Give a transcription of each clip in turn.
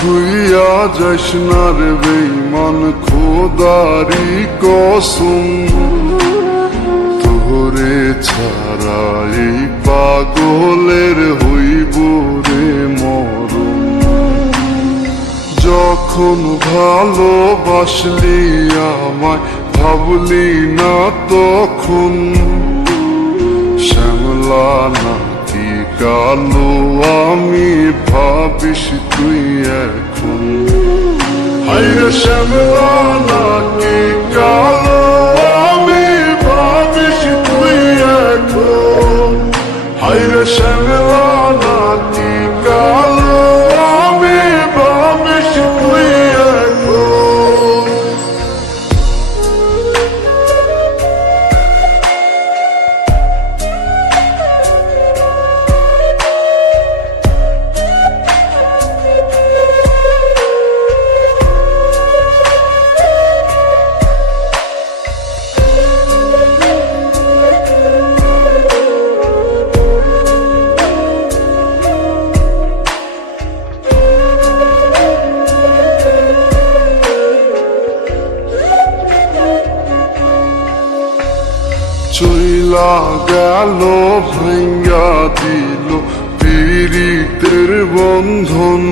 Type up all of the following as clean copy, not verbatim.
থুইয়া যাস না রে বেঈমান খোদারি কসম, তোরে ছাড়া এই পাগলের হইব রে মরণ। যখন ভালোবাসলি আমায় ভাবলি না তখন, শ্যামলা নাকি কালো আমি ভাবিস তুই এখন। হায়রে শ্যামলা নাকি কালো আমি ভাবিস তুই এখন। হায়রে শ্যামলা নাকি কালো আমি ভাবিস তুই এখন। চইলা গেল ভাঙ্গা দিল পীড়িতের বন্ধন,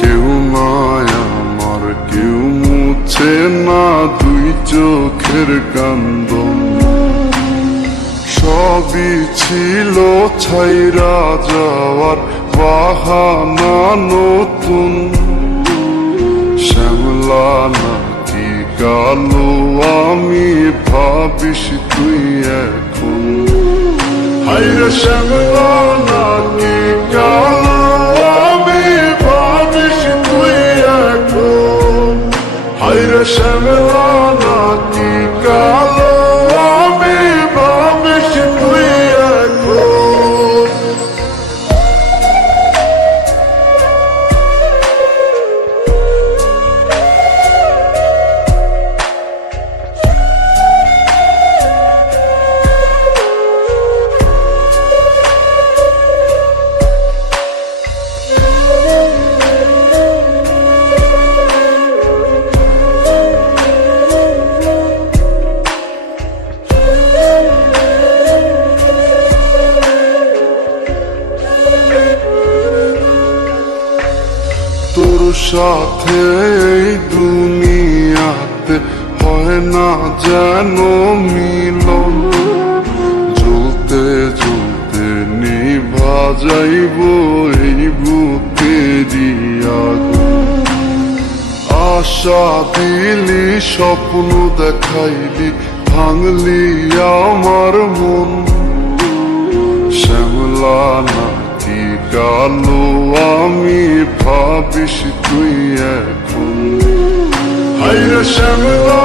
কেউ নাই আমার কেউ মুছে না দুই চোখের কান্দন। সবই ছিল ছাইরা যাওয়ার বাহানা নতুন, শ্যামলা নাকি কালো আমি ভাবিস তুই এখন। হায়রে শ্যামলা নাকি কালো আমি ভাবিস তুই এখন। হায়রে শ্যামলা নাকি কালো আমি ভাবিস তুই এখন। তোর সাথে এই দুনিয়াতে হয় না যেন মিলন, জ্বলতে জ্বলতে নিভা যাইব এই বুকেরই আগুন। আশা দিলি স্বপ্ন দেখাইলি ভাঙলি আমার মন, শ্যামলা নাকি কালো আমি ভাবিস তুই এখন। হায়রে শ্যামলা